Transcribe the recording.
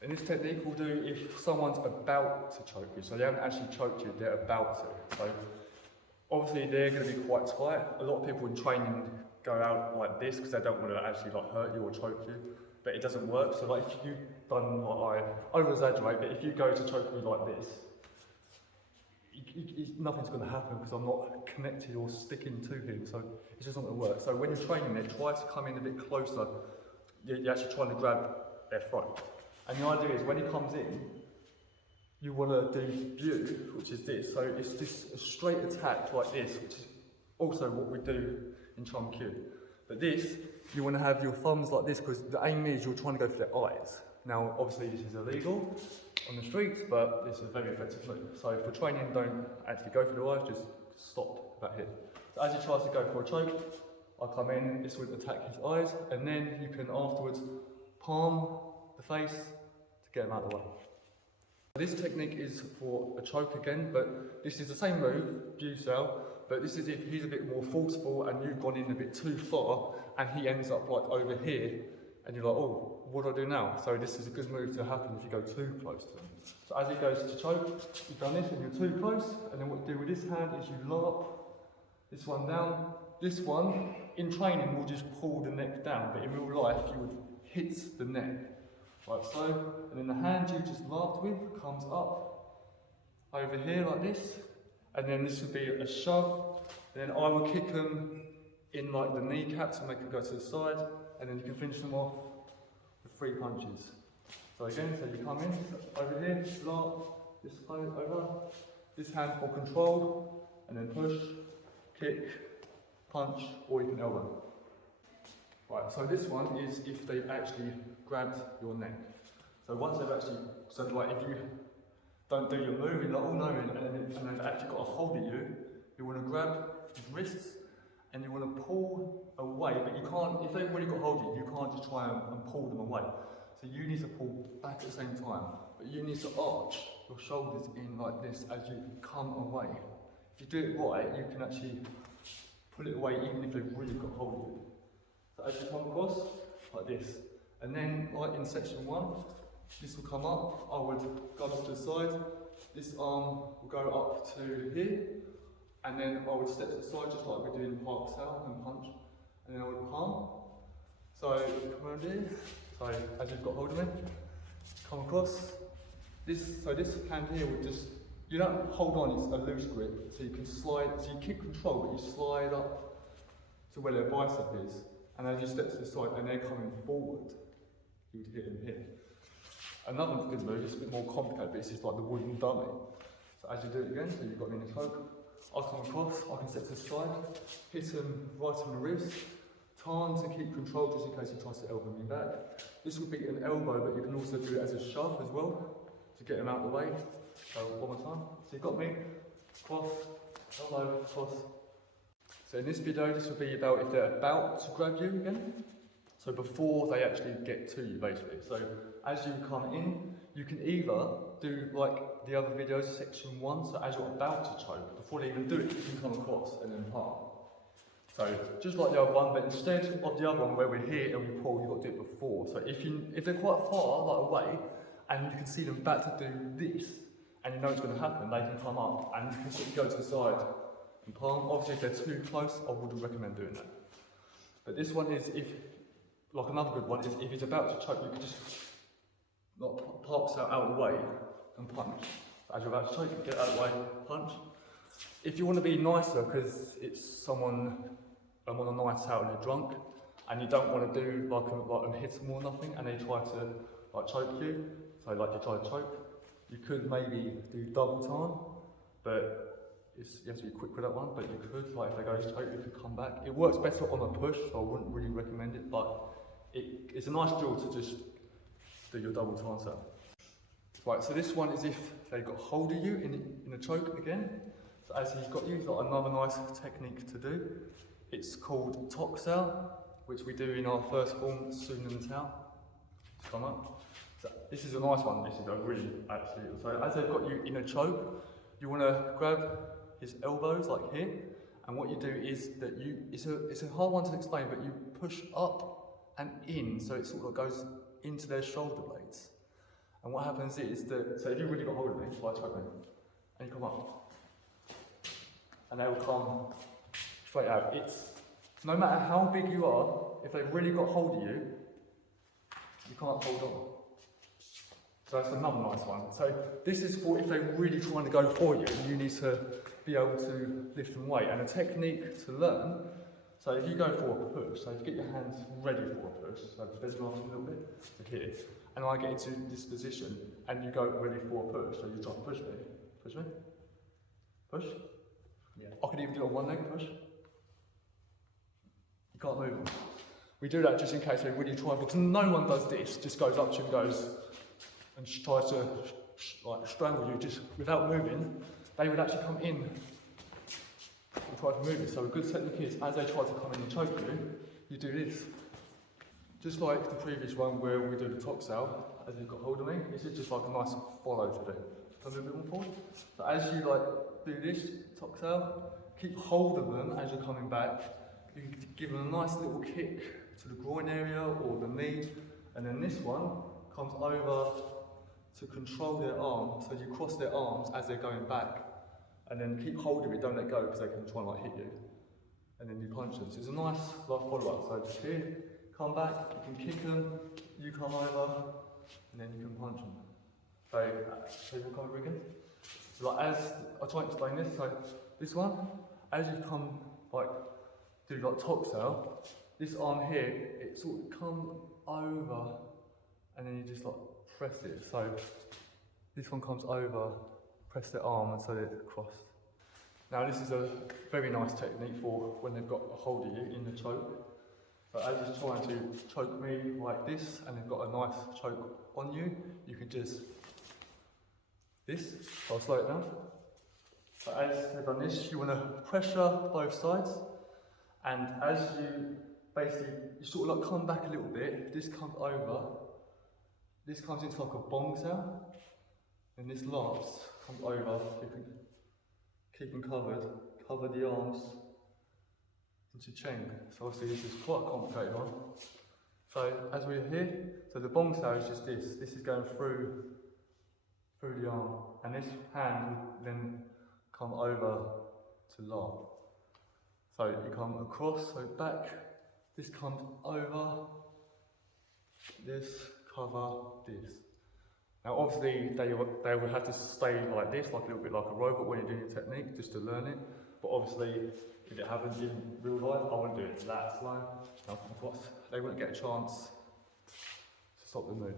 And this technique will do if someone's about to choke you. So they haven't actually choked you, they're about to. So obviously they're going to be quite tight. A lot of people in training go out like this because they don't want to actually like hurt you or choke you, but it doesn't work. So like if you've done what I over exaggerate, but if you go to choke me like this, nothing's going to happen because I'm not connected or sticking to him, so it's just not going to work. So when you're training it, try to come in a bit closer. You're actually trying to grab their throat. And the idea is when he comes in, you want to do view, which is this. So it's just a straight attack like this, which is also what we do in Chum Kiu. But this, you want to have your thumbs like this because the aim is you're trying to go for their eyes. Now, obviously this is illegal on the streets, but this is a very effective move. So for training, don't actually go for the eyes, just stop about here. So as he tries to go for a choke, I come in, this would attack his eyes, and then you can afterwards palm the face to get him out of the way. This technique is for a choke again, but this is the same move, view cell, but this is if he's a bit more forceful and you've gone in a bit too far and he ends up like over here and you're like, oh, what do I do now? So this is a good move to happen if you go too close to him. So as he goes to choke, you've done this and you're too close, and then what you do with this hand is you larp this one down. This one, in training, will just pull the neck down, but in real life you would hit the neck. Like so, and then the hand you just laughed with comes up over here like this, and then this would be a shove. Then I will kick them in like the kneecaps and make them go to the side, and then you can finish them off with 3 punches. So again, so you come in over here, laugh, this over, this hand for control, and then push, kick, punch, or you can elbow. Right, so this one is if they've actually grabbed your neck. So once they've actually, so like if you don't do your move, you're like, oh no, and they've actually got a hold at you, you want to grab his wrists and you want to pull away, but you can't, if they've already got hold of you, you can't just try and pull them away. So you need to pull back at the same time, but you need to arch your shoulders in like this as you come away. If you do it right, you can actually pull it away even if they've really got hold of you. So as you come across, like this. And then, like in section 1, this will come up, I would go to the side, this arm will go up to here, and then I would step to the side just like we do in park cell and punch, and then I would palm. So, come around here, so as you've got hold of me, come across, so this hand here would just, you don't hold on, it's a loose grip, so you can slide, so you keep control, but you slide up to where their bicep is. And as you step to the side and they're coming forward, you would hit them here. Another good move, it's a bit more complicated, but it's just like the wooden dummy. So as you do it again, so you've got me in a choke, I come across, I can step to the side, hit him right on the wrist, time to keep control just in case he tries to elbow me back. This would be an elbow, but you can also do it as a shove as well, to get him out of the way. So one more time, so you've got me, cross, elbow, cross. So in this video, this will be about if they're about to grab you again. So before they actually get to you, basically. So as you come in, you can either do like the other videos, section 1, so as you're about to choke, before they even do it, you can come across and then palm. So just like the other one, but instead of the other one where we're here and we pull, you've got to do it before. So if they're quite far, like away, and you can see them about to do this, and you know it's going to happen, they can come up and you can sort of go to the side. Palm. Obviously, if they're too close, I wouldn't recommend doing that. But this one is if, like another good one, is if it's about to choke, you can just like, park out of the way and punch. So as you're about to choke, you get out of the way, punch. If you want to be nicer, because it's someone on a night out and they're drunk, and you don't want to do like a hit them or nothing, and they try to like choke you, so like you try to choke, you could maybe do double time, but you have to be quick with that one, but you could, like if they go straight, you could come back. It works better on a push, so I wouldn't really recommend it, but it's a nice drill to just do your double time set. Right, so this one is if they've got hold of you in a choke again. So as he's got you, he's got another nice technique to do. It's called Tok Sal, which we do in our first form, Sun and Tao. Just come up. So this is a nice one, this is a really actually. So as they've got you in a choke, you want to grab his elbows like here, and what you do is that it's a hard one to explain, but you push up and in, so it sort of goes into their shoulder blades. And what happens is that, so if you really got hold of me, like choke me, and you come up, and they will come straight out. It's, no matter how big you are, if they've really got hold of you, you can't hold on. So that's another nice one. So this is for if they're really trying to go for you, and you need to be able to lift them weight. And a technique to learn, so if you go for a push, so if you get your hands ready for a push, so bend them off a little bit to here, and I get into this position, and you go ready for a push, so you try to push me, push. Yeah. I could even do it on one leg, push. You can't move them. We do that just in case they really try, because no one does this, just goes up to you and goes, and tries to like strangle you just without moving. They would actually come in and try to move it. So a good technique is, as they try to come in and choke you, you do this. Just like the previous one where we do the toxal, as you've got hold of me, this is just like a nice follow to do. A little bit more forward. So as you like do this toxal, keep hold of them as you're coming back. You can give them a nice little kick to the groin area or the knee, and then this one comes over to control their arm, so you cross their arms as they're going back, and then keep hold of it, don't let go because they can try and like hit you, and then you punch them. So it's a nice like follow-up. So just here, come back, you can kick them, you come over, and then you can punch them. So people come over again. So like as I try to explain this, so this one, as you come like do like toxal, this arm here, it sort of comes over, and then you just like press it. So this one comes over, press the arm, and so that it's crossed. Now this is a very nice technique for when they've got a hold of you in the choke. So as you're trying to choke me like this, and they've got a nice choke on you, you can just this. I'll slow it down. So as they've done this, you want to pressure both sides, and as you basically, you sort of like come back a little bit, this comes over, this comes into like a bong sound, and this last comes over, keep them covered, cover the arms into Cheng. So obviously this is quite a complicated one. So as we're here, so the bong sound is just this is going through the arm, and this hand will then come over to La. So you come across, so back, this comes over, this, cover, this. Now obviously they will have to stay like this, like a little bit like a robot when you're doing your technique, just to learn it. But obviously, if it happens in real life, I wouldn't do it that slow. They wouldn't get a chance to stop the move.